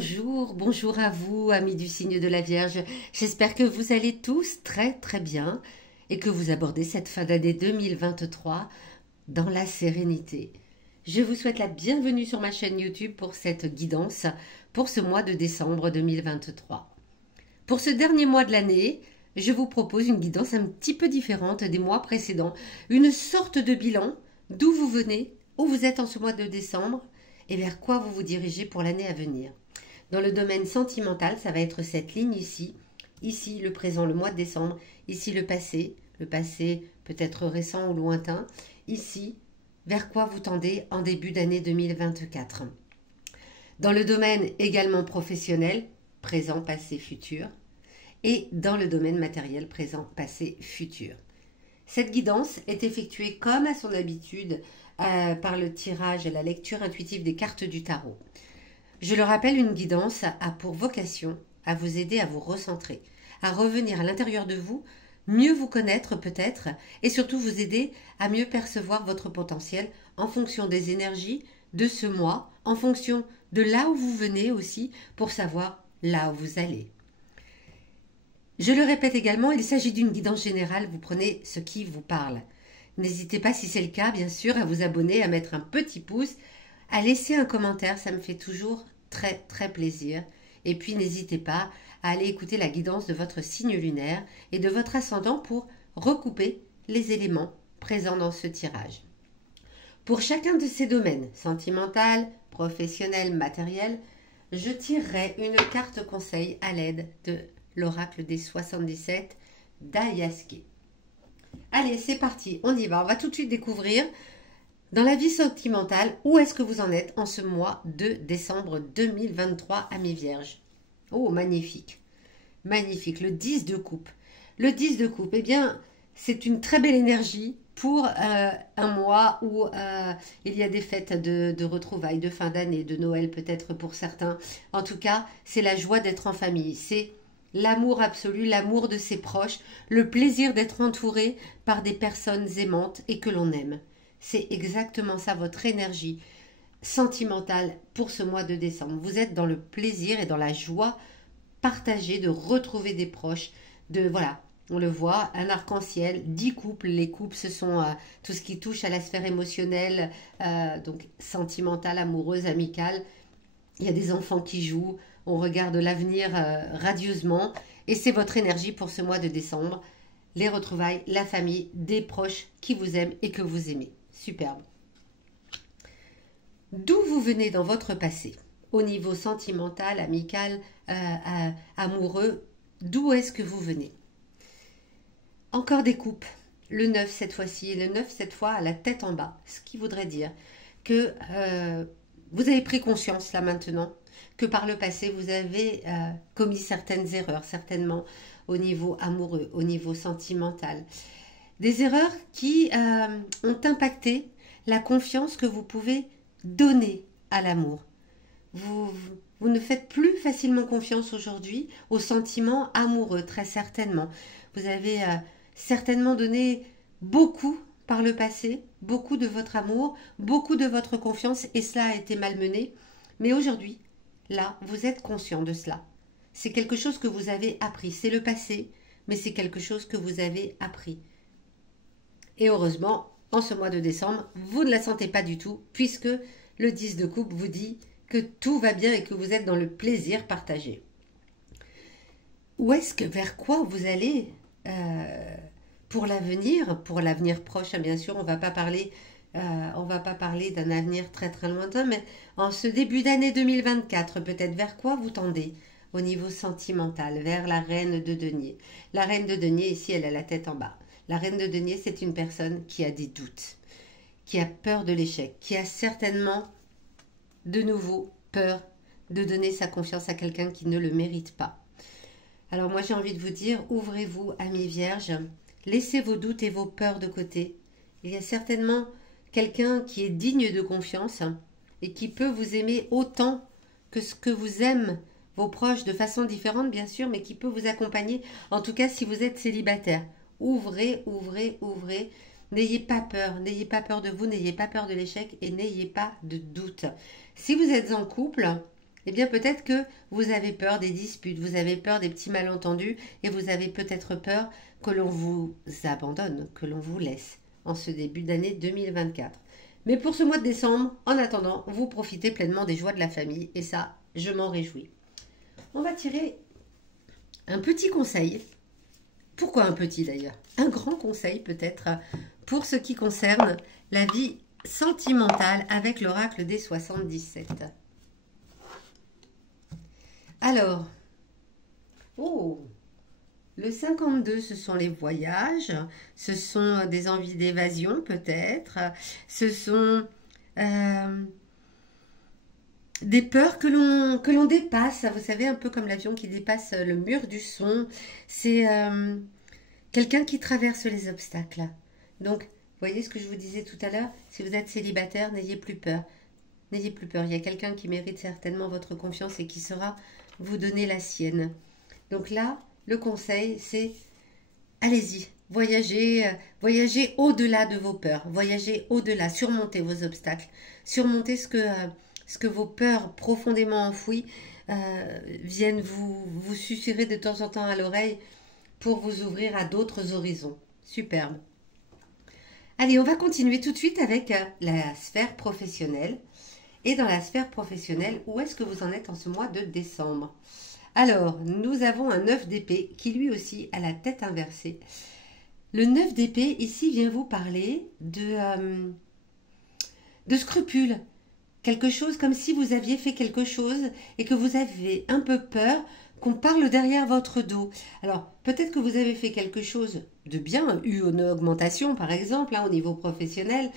Bonjour, bonjour à vous, amis du signe de la Vierge. J'espère que vous allez tous très très bien et que vous abordez cette fin d'année 2023 dans la sérénité. Je vous souhaite la bienvenue sur ma chaîne YouTube pour cette guidance pour ce mois de décembre 2023. Pour ce dernier mois de l'année, je vous propose une guidance un petit peu différente des mois précédents, une sorte de bilan d'où vous venez, où vous êtes en ce mois de décembre et vers quoi vous vous dirigez pour l'année à venir. Dans le domaine sentimental, ça va être cette ligne ici. Ici, le présent, le mois de décembre. Ici, le passé peut-être récent ou lointain. Ici, vers quoi vous tendez en début d'année 2024. Dans le domaine également professionnel, présent, passé, futur. Et dans le domaine matériel, présent, passé, futur. Cette guidance est effectuée comme à son habitude par le tirage et la lecture intuitive des cartes du tarot. Je le rappelle, une guidance a pour vocation à vous aider à vous recentrer, à revenir à l'intérieur de vous, mieux vous connaître peut-être, et surtout vous aider à mieux percevoir votre potentiel en fonction des énergies de ce mois, en fonction de là où vous venez aussi, pour savoir là où vous allez. Je le répète également, il s'agit d'une guidance générale, vous prenez ce qui vous parle. N'hésitez pas, si c'est le cas, bien sûr, à vous abonner, à mettre un petit pouce, à laisser un commentaire, ça me fait toujours très très plaisir. Et puis n'hésitez pas à aller écouter la guidance de votre signe lunaire et de votre ascendant pour recouper les éléments présents dans ce tirage. Pour chacun de ces domaines, sentimental, professionnel, matériel, je tirerai une carte conseil à l'aide de l'oracle des 77 d'Ayaske. Allez, c'est parti, on y va. On va tout de suite découvrir dans la vie sentimentale où est-ce que vous en êtes en ce mois de décembre 2023, amis vierges. Oh, magnifique. Magnifique, le 10 de coupe. Le 10 de coupe, eh bien, c'est une très belle énergie pour un mois où il y a des fêtes de retrouvailles, de fin d'année, de Noël peut-être pour certains. En tout cas, c'est la joie d'être en famille. C'est l'amour absolu, l'amour de ses proches, le plaisir d'être entouré par des personnes aimantes et que l'on aime. C'est exactement ça, votre énergie sentimentale pour ce mois de décembre. Vous êtes dans le plaisir et dans la joie partagée de retrouver des proches, voilà, on le voit, un arc-en-ciel, 10 couples. Les couples, ce sont tout ce qui touche à la sphère émotionnelle, donc sentimentale, amoureuse, amicale. Il y a des enfants qui jouent, on regarde l'avenir radieusement et c'est votre énergie pour ce mois de décembre. Les retrouvailles, la famille, des proches qui vous aiment et que vous aimez. Superbe. D'où vous venez dans votre passé, au niveau sentimental, amical, amoureux, d'où est-ce que vous venez? Encore des coupes. Le 9 cette fois-ci, le 9 cette fois à la tête en bas, ce qui voudrait dire que vous avez pris conscience là maintenant que par le passé vous avez commis certaines erreurs, certainement au niveau amoureux, au niveau sentimental. Des erreurs qui ont impacté la confiance que vous pouvez donner à l'amour. Vous ne faites plus facilement confiance aujourd'hui aux sentiments amoureux, très certainement. Vous avez certainement donné beaucoup par le passé, beaucoup de votre amour, beaucoup de votre confiance et cela a été malmené. Mais aujourd'hui, là, vous êtes conscient de cela. C'est quelque chose que vous avez appris. C'est le passé, mais c'est quelque chose que vous avez appris. Et heureusement, en ce mois de décembre, vous ne la sentez pas du tout puisque le 10 de coupe vous dit que tout va bien et que vous êtes dans le plaisir partagé. Où est-ce que, vers quoi vous allez pour l'avenir proche, bien sûr, on va pas parler d'un avenir très très lointain, mais en ce début d'année 2024, peut-être vers quoi vous tendez au niveau sentimental, vers la reine de denier. La reine de denier, ici, elle a la tête en bas. La reine de denier, c'est une personne qui a des doutes, qui a peur de l'échec, qui a certainement de nouveau peur de donner sa confiance à quelqu'un qui ne le mérite pas. Alors moi j'ai envie de vous dire, ouvrez-vous, amis vierges, laissez vos doutes et vos peurs de côté. Il y a certainement quelqu'un qui est digne de confiance et qui peut vous aimer autant que ce que vous aiment vos proches, de façon différente bien sûr, mais qui peut vous accompagner, en tout cas si vous êtes célibataire. Ouvrez, ouvrez, ouvrez. N'ayez pas peur de vous, n'ayez pas peur de l'échec et n'ayez pas de doute. Si vous êtes en couple, eh bien peut-être que vous avez peur des disputes, vous avez peur des petits malentendus et vous avez peut-être peur que l'on vous abandonne, que l'on vous laisse en ce début d'année 2024. Mais pour ce mois de décembre, en attendant, vous profitez pleinement des joies de la famille et ça, je m'en réjouis. On va tirer un petit conseil. Pourquoi un petit d'ailleurs? Un grand conseil peut-être pour ce qui concerne la vie sentimentale avec l'oracle des 77. Alors, oh, le 52, ce sont les voyages, ce sont des envies d'évasion peut-être, ce sont des peurs que l'on dépasse, vous savez, un peu comme l'avion qui dépasse le mur du son. C'est quelqu'un qui traverse les obstacles. Donc, vous voyez ce que je vous disais tout à l'heure? Si vous êtes célibataire, n'ayez plus peur. N'ayez plus peur, il y a quelqu'un qui mérite certainement votre confiance et qui saura vous donner la sienne. Donc là, le conseil, c'est allez-y, voyagez, voyagez au-delà de vos peurs, voyagez au-delà, surmontez vos obstacles, surmontez ce que vos peurs profondément enfouies viennent vous susurrer de temps en temps à l'oreille pour vous ouvrir à d'autres horizons. Superbe. Allez, on va continuer tout de suite avec la sphère professionnelle. Et dans la sphère professionnelle, où est-ce que vous en êtes en ce mois de décembre? Alors, nous avons un 9 d'épée qui lui aussi a la tête inversée. Le 9 d'épée ici vient vous parler de scrupules. Quelque chose comme si vous aviez fait quelque chose et que vous avez un peu peur qu'on parle derrière votre dos. Alors, peut-être que vous avez fait quelque chose de bien, eu une augmentation par exemple, au niveau professionnel,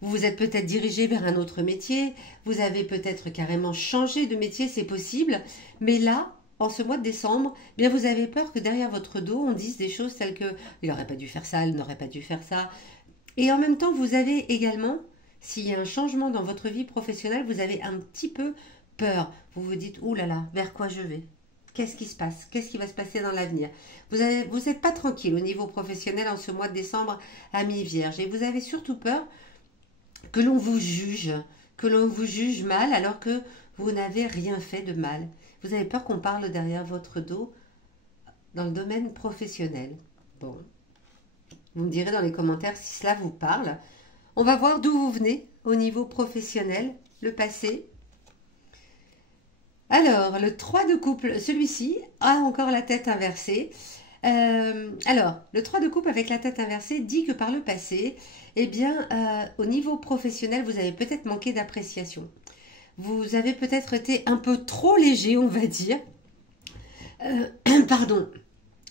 vous vous êtes peut-être dirigé vers un autre métier, vous avez peut-être carrément changé de métier, c'est possible, mais là, en ce mois de décembre, bien vous avez peur que derrière votre dos, on dise des choses telles que « il n'aurait pas dû faire ça, il n'aurait pas dû faire ça ». Et en même temps, vous avez également, s'il y a un changement dans votre vie professionnelle, vous avez un petit peu peur. Vous vous dites « ouh là là, vers quoi je vais ?» Qu'est-ce qui se passe? Qu'est-ce qui va se passer dans l'avenir? Vous n'êtes pas tranquille au niveau professionnel en ce mois de décembre à mi-vierge. Et vous avez surtout peur que l'on vous juge mal alors que vous n'avez rien fait de mal. Vous avez peur qu'on parle derrière votre dos dans le domaine professionnel. Bon, vous me direz dans les commentaires si cela vous parle. On va voir d'où vous venez au niveau professionnel, le passé. Alors, le 3 de couple, celui-ci a encore la tête inversée. Alors, le 3 de couple avec la tête inversée dit que par le passé, eh bien, au niveau professionnel, vous avez peut-être manqué d'appréciation. Vous avez peut-être été un peu trop léger, on va dire. Pardon.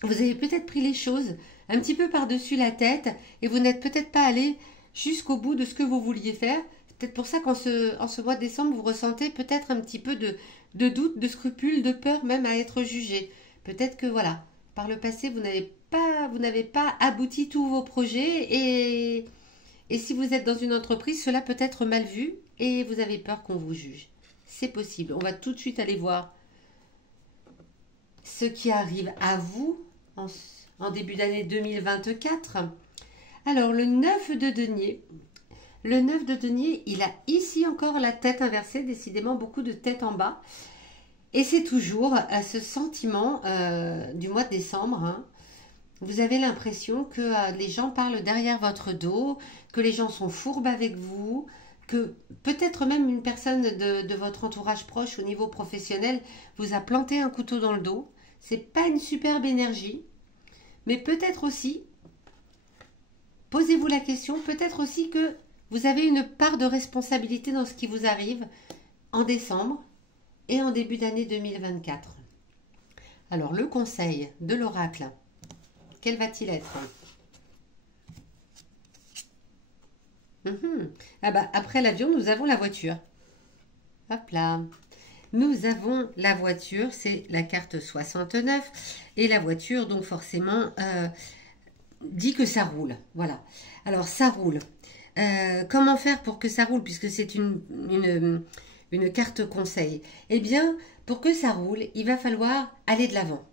Vous avez peut-être pris les choses un petit peu par-dessus la tête et vous n'êtes peut-être pas allé jusqu'au bout de ce que vous vouliez faire. C'est peut-être pour ça qu'en ce mois de décembre, vous ressentez peut-être un petit peu de doute, de scrupule, de peur même à être jugé. Peut-être que voilà, par le passé, vous n'avez pas abouti tous vos projets et si vous êtes dans une entreprise, cela peut être mal vu et vous avez peur qu'on vous juge. C'est possible. On va tout de suite aller voir ce qui arrive à vous en début d'année 2024. Alors, le 9 de denier. Le 9 de denier, il a ici encore la tête inversée, décidément beaucoup de tête en bas. Et c'est toujours ce sentiment du mois de décembre. Hein. Vous avez l'impression que les gens parlent derrière votre dos, que les gens sont fourbes avec vous, que peut-être même une personne de votre entourage proche au niveau professionnel vous a planté un couteau dans le dos. C'est pas une superbe énergie, mais peut-être aussi, posez-vous la question, peut-être aussi que vous avez une part de responsabilité dans ce qui vous arrive en décembre et en début d'année 2024. Alors, le conseil de l'oracle, quel va-t-il être? Ah bah, après l'avion, nous avons la voiture. Hop là. Nous avons la voiture, c'est la carte 69. Et la voiture, donc forcément, dit que ça roule. Voilà. Alors, ça roule. Comment faire pour que ça roule, puisque c'est une carte conseil? Eh bien, pour que ça roule, il va falloir aller de l'avant.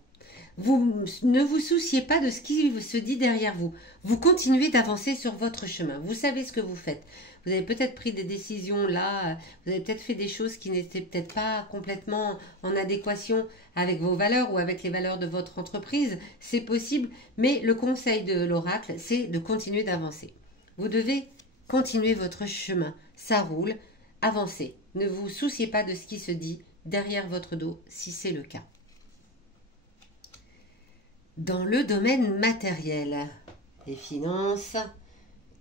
Vous ne vous souciez pas de ce qui se dit derrière vous. Vous continuez d'avancer sur votre chemin. Vous savez ce que vous faites. Vous avez peut-être pris des décisions là, vous avez peut-être fait des choses qui n'étaient peut-être pas complètement en adéquation avec vos valeurs ou avec les valeurs de votre entreprise. C'est possible, mais le conseil de l'oracle, c'est de continuer d'avancer. Vous devez continuer votre chemin. Ça roule, avancez. Ne vous souciez pas de ce qui se dit derrière votre dos si c'est le cas. Dans le domaine matériel, les finances,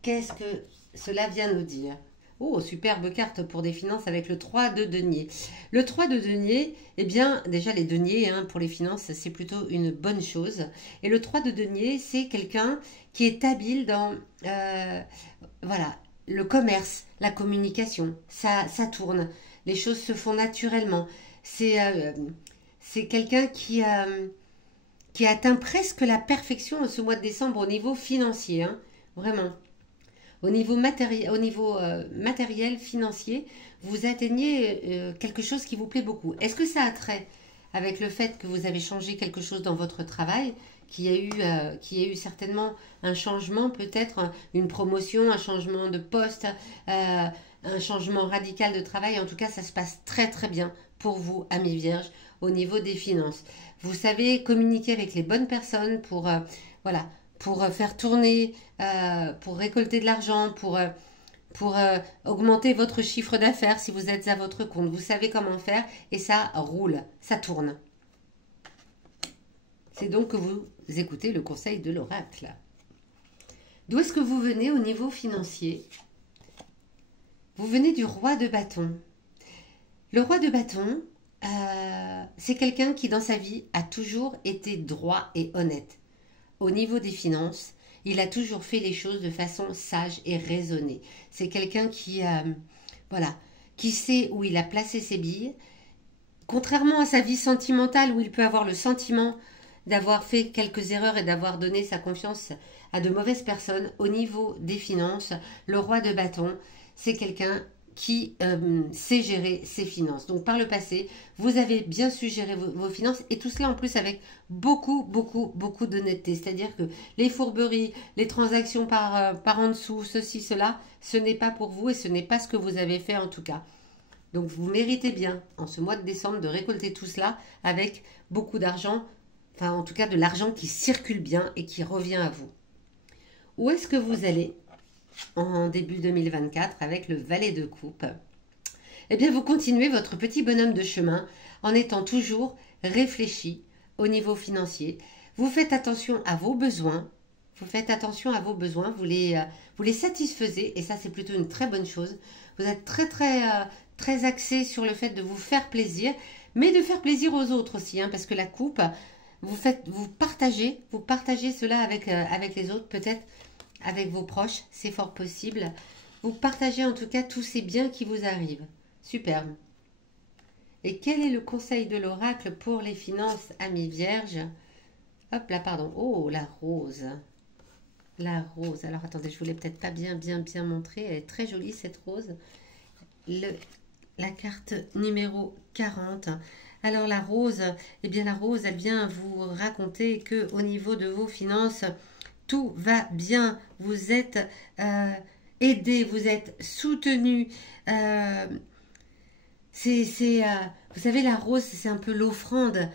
qu'est-ce que cela vient nous dire? Oh, superbe carte pour des finances avec le 3 de denier. Le 3 de denier, eh bien, déjà les deniers, pour les finances, c'est plutôt une bonne chose. Et le 3 de denier, c'est quelqu'un qui est habile dans, voilà, le commerce, la communication. Ça tourne. Les choses se font naturellement. C'est quelqu'un qui atteint presque la perfection en ce mois de décembre au niveau financier, vraiment. Au niveau matériel, financier, vous atteignez quelque chose qui vous plaît beaucoup. Est-ce que ça a trait avec le fait que vous avez changé quelque chose dans votre travail, qu'il y a eu certainement un changement, peut-être une promotion, un changement de poste, un changement radical de travail? En tout cas, ça se passe très très bien pour vous, amis vierges, au niveau des finances. Vous savez communiquer avec les bonnes personnes pour, voilà, pour faire tourner, pour récolter de l'argent, pour augmenter votre chiffre d'affaires si vous êtes à votre compte. Vous savez comment faire et ça roule, ça tourne. C'est donc que vous écoutez le conseil de l'oracle. D'où est-ce que vous venez au niveau financier? Vous venez du roi de bâton. Le roi de bâton, c'est quelqu'un qui dans sa vie a toujours été droit et honnête. Au niveau des finances, il a toujours fait les choses de façon sage et raisonnée. C'est quelqu'un qui, voilà, qui sait où il a placé ses billes. Contrairement à sa vie sentimentale où il peut avoir le sentiment d'avoir fait quelques erreurs et d'avoir donné sa confiance à de mauvaises personnes, au niveau des finances, le roi de bâton, c'est quelqu'un qui sait gérer ses finances. Donc par le passé, vous avez bien su gérer vos finances et tout cela en plus avec beaucoup d'honnêteté. C'est-à-dire que les fourberies, les transactions par en dessous, ceci, cela, ce n'est pas pour vous et ce n'est pas ce que vous avez fait en tout cas. Donc vous méritez bien en ce mois de décembre de récolter tout cela avec beaucoup d'argent, enfin en tout cas de l'argent qui circule bien et qui revient à vous. Où est-ce que vous allez en début 2024 avec le valet de coupe? Eh bien, vous continuez votre petit bonhomme de chemin en étant toujours réfléchi au niveau financier. Vous faites attention à vos besoins. Vous faites attention à vos besoins. Vous les satisfaisez et ça, c'est plutôt une très bonne chose. Vous êtes très axé sur le fait de vous faire plaisir, mais de faire plaisir aux autres aussi, parce que la coupe, vous partagez cela avec les autres, peut-être avec vos proches, c'est fort possible. Vous partagez en tout cas tous ces biens qui vous arrivent. Superbe. Et quel est le conseil de l'oracle pour les finances, amis vierges? Hop là, pardon. Oh, la rose. La rose. Alors, attendez, je voulais peut-être pas bien montrer. Elle est très jolie, cette rose. La carte numéro 40. Alors, la rose, eh bien, la rose, elle vient vous raconter que au niveau de vos finances, tout va bien, vous êtes aidé, vous êtes soutenu. Vous savez, la rose, c'est un peu l'offrande.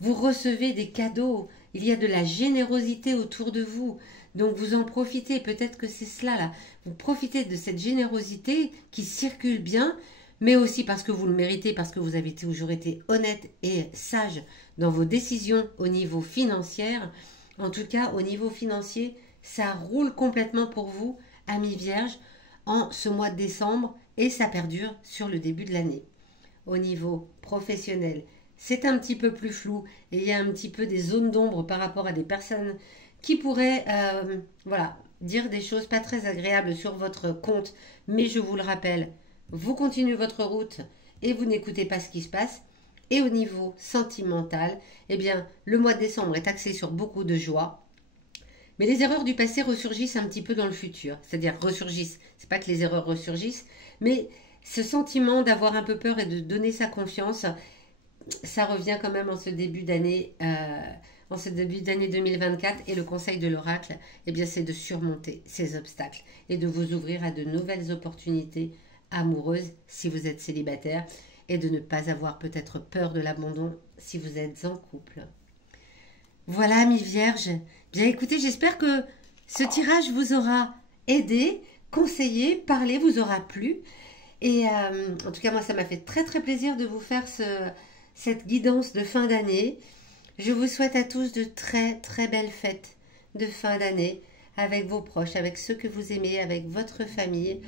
Vous recevez des cadeaux, il y a de la générosité autour de vous. Donc vous en profitez, peut-être que c'est cela là. Vous profitez de cette générosité qui circule bien, mais aussi parce que vous le méritez, parce que vous avez toujours été honnête et sage dans vos décisions au niveau financier. En tout cas, au niveau financier, ça roule complètement pour vous, amis vierges, en ce mois de décembre et ça perdure sur le début de l'année. Au niveau professionnel, c'est un petit peu plus flou et il y a un petit peu des zones d'ombre par rapport à des personnes qui pourraient voilà, dire des choses pas très agréables sur votre compte. Mais je vous le rappelle, vous continuez votre route et vous n'écoutez pas ce qui se passe. Et au niveau sentimental, eh bien, le mois de décembre est axé sur beaucoup de joie. Mais les erreurs du passé ressurgissent un petit peu dans le futur. C'est-à-dire ressurgissent. C'est pas que les erreurs ressurgissent, mais ce sentiment d'avoir un peu peur et de donner sa confiance, ça revient quand même en ce début d'année 2024 et le conseil de l'oracle, eh bien, c'est de surmonter ces obstacles et de vous ouvrir à de nouvelles opportunités amoureuses si vous êtes célibataire et de ne pas avoir peut-être peur de l'abandon si vous êtes en couple. Voilà, mes vierges. Bien écoutez, j'espère que ce tirage vous aura aidé, conseillé, parlé, vous aura plu. Et en tout cas, moi, ça m'a fait très très plaisir de vous faire cette guidance de fin d'année. Je vous souhaite à tous de très très belles fêtes de fin d'année avec vos proches, avec ceux que vous aimez, avec votre famille.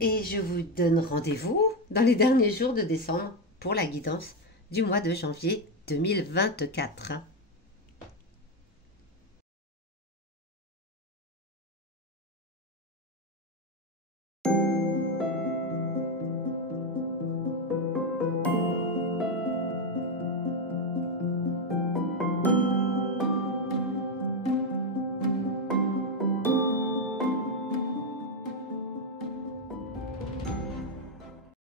Et je vous donne rendez-vous dans les derniers jours de décembre pour la guidance du mois de janvier 2024.